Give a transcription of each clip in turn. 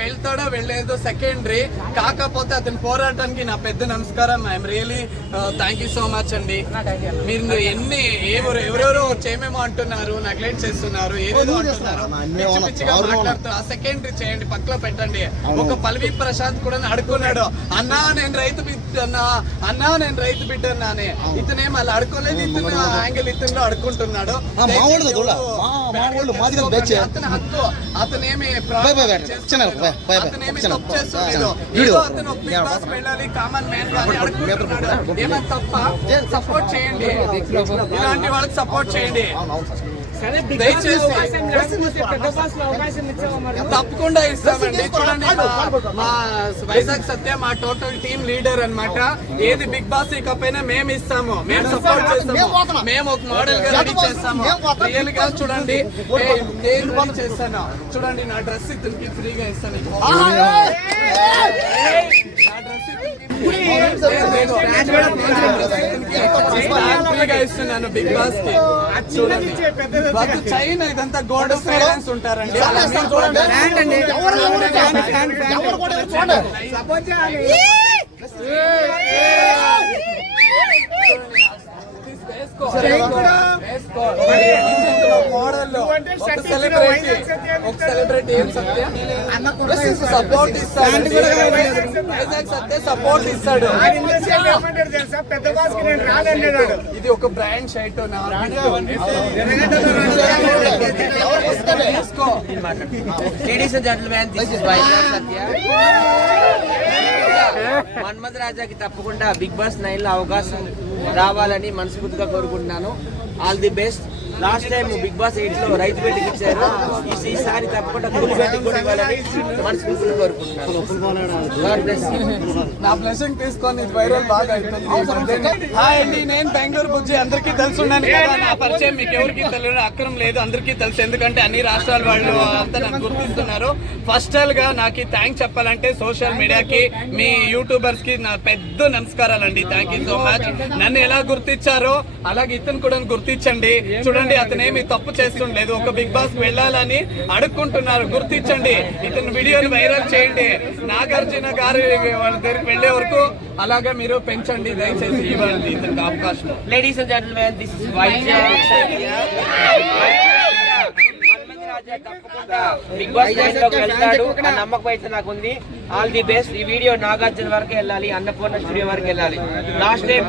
వెళ్తాడో వెళ్ళేదో secondary. కాకపోతే అతని పోరాటానికి నా పెద్ద నమస్కారం. I'm really thank you so much అండి. మీరు ఎన్ని ఎవరు ఎవరెవరో చేయమేమో అంటున్నారు నెగ్లెక్ట్ చేస్తున్నారు ఏదేదో అంటున్నారు. మాట్లాడుతున్నారు ఆ సెకండరీ చేయండి పక్కలో పెట్టండి. ఒక పల్వి ప్రశాంత్ కూడా అడుక్కున్నాడు అన్నా నేను రైతు బిడ్డ అన్నా అన్నా నేను రైతు బిడ్డ అన్నా అని ఇతనేం అలా అడుకోలేదు ఇతను యాంగిల్ ఇతను అడుక్కుంటున్నాడు బ్యాచ్. అతని హక్కు అతనేమి బై బై బై. చిన్న బై బై బై. అతనేమి చిన్న. తప్పు చేస్తలేదు వీడు. ఏదో అతను బిగ్ వెళ్ళాలి కామన్ మ్యాన్ ఏమైనా తప్ప సపోర్ట్ చేయండి ఇలాంటి వాళ్ళకి సపోర్ట్ చేయండి తప్పకుండా ఇస్తామండి. చూడండి మా- వైజాగ్ సత్య మా టోటల్ టీమ్ లీడర్ అన్నమాట. ఏది బిగ్ బాస్ ఇకపోయినా మేము ఇస్తాము. మేము సపోర్ట్ చేస్తాము. మేము ఒక మోడల్గా రెడీ చేస్తాము. రియల్గా చూడండి. నేను చేస్తాను. చూడండి నా డ్రెస్ ఇతనికి ఫ్రీగా ఇస్తాను. నా డ్రెస్ ఫ్రీగా ఇస్తున్నాను బిగ్ బాస్కి చూడండి చైన్ ఇదంతా గోల్డ్ పేరెంట్స్ ఉంటారండి అలా సపోర్ట్ ఇస్తాడు వైజాగ్ సత్య సపోర్ట్ ఇస్తాడు. ఇది ఒక brand shirt ladies and gentlemen this is Satya Manmath రాజాకి తప్పకుండా బిగ్ బాస్ నైన్లో అవకాశం రావాలని మనస్ఫూర్తిగా కోరుకుంటున్నాను. All the best last time Bigg Boss ఎయిట్లో రైతు బెట్టికి ఇచ్చారు ఈ- ఈసారి తప్పకుండా కూలి బెట్టికి కూడా ఇవ్వాలని మనస్ఫూర్తిగా కోరుకుంటున్నాను. నా బ్లెస్సింగ్ తీసుకొని వైరల్ బాగా హాయ్ అండి నేను బెంగళూరు బుజ్జి. అందరికీ తెలుసున్నాను కదా నా పరిచయం మీకు ఎవరికి తెలియదు అక్రమం లేదు. అందరికీ తెలుసు. ఎందుకంటే అన్ని రాష్ట్రాల వాళ్ళు అంతా నన్ను గుర్తిస్తున్నారు. ఫస్ట్గా నాకు థ్యాంక్స్ చెప్పాలంటే సోషల్ మీడియాకి మీ యూట్యూబర్స్కి నా పెద్ద నమస్కారాలు అండి థ్యాంక్ యూ సో మచ్ నన్ను ఎలా గుర్తించారో అలాగే ఇతను కూడా గుర్తించండి. చూడండి అతనేమి తప్పు చేస్తుండలేదు. ఒక బిగ్ బాస్ వెళ్ళాలని అడుక్కుంటున్నారు. గుర్తించండి. ఇతని వీడియోని వైరల్ చేయండి. నాగార్జున గారి వాళ్ళ దగ్గరికి వెళ్ళే వరకు అలాగే మీరు పెంచండి దయచేసి ఇవ్వండి ఇతనికి అవకాశం. Ladies and gentlemen this is Bigg Boss వెళ్తాడు. నమ్మకం అయితే నాకు ఉంది. ఆల్ ది బెస్ట్ ఈ వీడియో నాగార్జున వరకు వెళ్ళాలి అన్నపూర్ణ స్టూడియో వరకు వెళ్ళాలి. లాస్ట్ టైం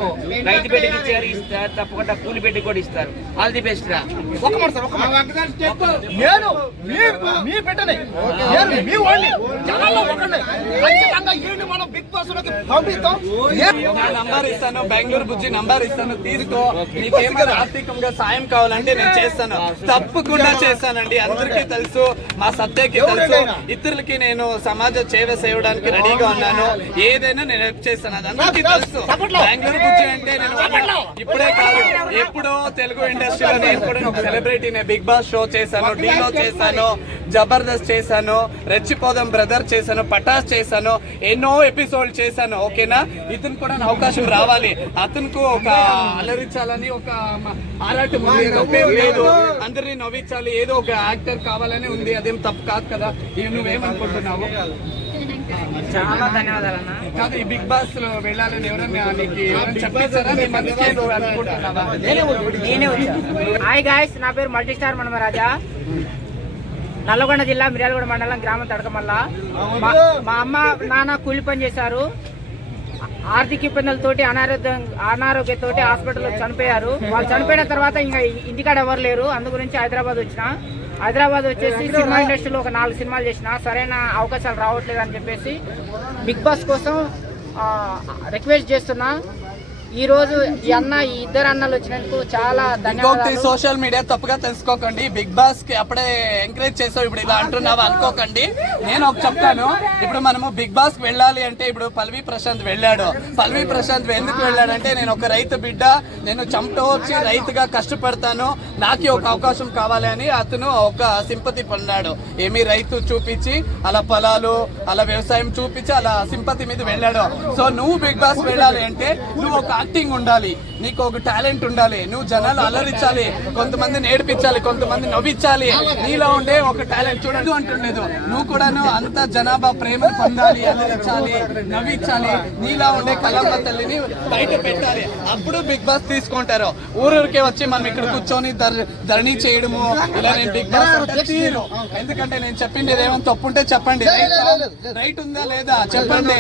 రైతు బిడ్డకి ఇచ్చారు ఇస్తారు తప్పకుండా కూలి బిడ్డ కూడా ఇస్తారు. ఆల్ ది బెస్ట్ రా. ఒక్క మాట సార్, ఒక్క మాట. నేను మీ మీ బిడ్డని. నేను మీ వాడిని. జనాల్లో ఒకడిని ఖచ్చితంగా ఈయన్ని మనం బిగ్ బాస్లోకి పంపిస్తాం. నేను- నా నంబర్ ఇస్తాను బెంగళూరు బుజ్జి నంబర్ ఇస్తాను తీసుకో. నీకేమైనా ఆర్థికంగా సాయం కావాలంటే నేను చేస్తాను. తప్పకుండా చేస్తానండి. అందరికీ తెలుసు మా సత్యకి తెలుసు. ఇతరులకి నేను సమాజ చేయడానికి రెడీగా ఉన్నాను. ఏదైనా నేను హెల్ప్ చేస్తాను. అది అందరికీ తెలుసు. బెంగళూరు బుజ్జి అంటే నేను ఇప్పుడే కాదు ఎప్పుడో తెలుగు ఇండస్ట్రీలో నేను కూడా ఒక సెలబ్రిటీని బిగ్ బాస్ షో చేశాను డీలో చేశాను జబర్దస్త్ చేశాను రెచ్చిపోదాం బ్రదర్ చేశాను పటాస్ చేశాను ఎన్నో ఎపిసోడ్ చేశాను ఓకేనా? ఇతను కూడా నా అవకాశం రావాలి. అతనికి ఒక అలరించాలని ఒక ఆరాటం తప్పేం లేదు. అందరినీ నవ్వించాలి. ఏదో ఒక యాక్టర్ కావాలని ఉంది. అదేం తప్పు కాదు కదా. నువ్వేమనుకుంటున్నావు? చాలా ధన్యవాదాలు అన్న కాదు ఈ బిగ్ బాస్లో వెళ్ళాలని ఎవరన్నా నీకు ఎవరైనా చెప్పేశారా నీ మనసుకే నువ్వు అనుకుంటున్నావా? నేనే వచ్చా. హాయ్ గాయస్ నా పేరు మల్టీ స్టార్ మనమరాజా. నల్లగొండ జిల్లా మిర్యాలగూడ మండలం గ్రామం తడకమల్ల. మా మా అమ్మ నాన్న కూలి పని చేశారు. ఆర్థిక ఇబ్బందులతోటి అనారోగ్యం అనారోగ్యంతోటి హాస్పిటల్లో చనిపోయారు. వాళ్ళు చనిపోయిన తర్వాత ఇంకా ఇంటికాడ ఎవరు లేరు. అందు గురించి హైదరాబాద్ వచ్చిన. హైదరాబాద్ వచ్చేసి సినిమా ఇండస్ట్రీలో ఒక నాలుగు సినిమాలు చేసిన సరైన అవకాశాలు రావట్లేదు అని చెప్పేసి బిగ్ బాస్ కోసం రిక్వెస్ట్ చేస్తున్నా. ఈ రోజు ఈ అన్న ఈ ఇద్దరు అన్నలు వచ్చినందుకు చాలా ఇంకొకటి ధన్యవాదాలు. సోషల్ మీడియా తప్పుగా తెలుసుకోకండి. బిగ్ బాస్కి అప్పుడే ఎంకరేజ్ చేసావు ఇప్పుడు ఇలా అంటున్నావు అనుకోకండి. నేను ఒక చెప్తాను. ఇప్పుడు మనము బిగ్ బాస్కి వెళ్ళాలి అంటే ఇప్పుడు పల్వి ప్రశాంత్ వెళ్ళాడు. పల్వి ప్రశాంత్ ఎందుకు వెళ్ళాడంటే నేను ఒక రైతు బిడ్డ నేను చెమట వచ్చి రైతుగా కష్టపడతాను. నాకు ఒక అవకాశం కావాలి అని అతను ఒక సింపతి పొందాడు ఏమి రైతు చూపించి అలా పొలాలు అలా వ్యవసాయం చూపించి అలా సింపతి మీద వెళ్ళాడు. సో నువ్వు బిగ్ బాస్ వెళ్ళాలి అంటే నువ్వు ఒక యాక్టింగ్ ఉండాలి నీకు ఒక టాలెంట్ ఉండాలి నువ్వు జనాలు అలరించాలి కొంతమంది నేర్పించాలి కొంతమంది నవ్వించాలి నీలో ఉండే ఒక టాలెంట్ చూడదు అంటుండేదు నువ్వు కూడాను అంత జనాభా ప్రేమ పొందాలి అలరించాలి నవ్వించాలి నీలా ఉండే కళమ్మ తల్లిని బయట పెట్టాలి. అప్పుడు బిగ్ బాస్ తీసుకుంటారు. ఊరూరికే వచ్చి మనం ఇక్కడ కూర్చొని ధర- ధరణి చేయడము ఇలా నేను బిగ్ బాస్ తీరు. ఎందుకంటే నేను చెప్పింది ఏమైనా తప్పు ఉంటే చెప్పండి. రైట్ ఉందా లేదా? చెప్పండి.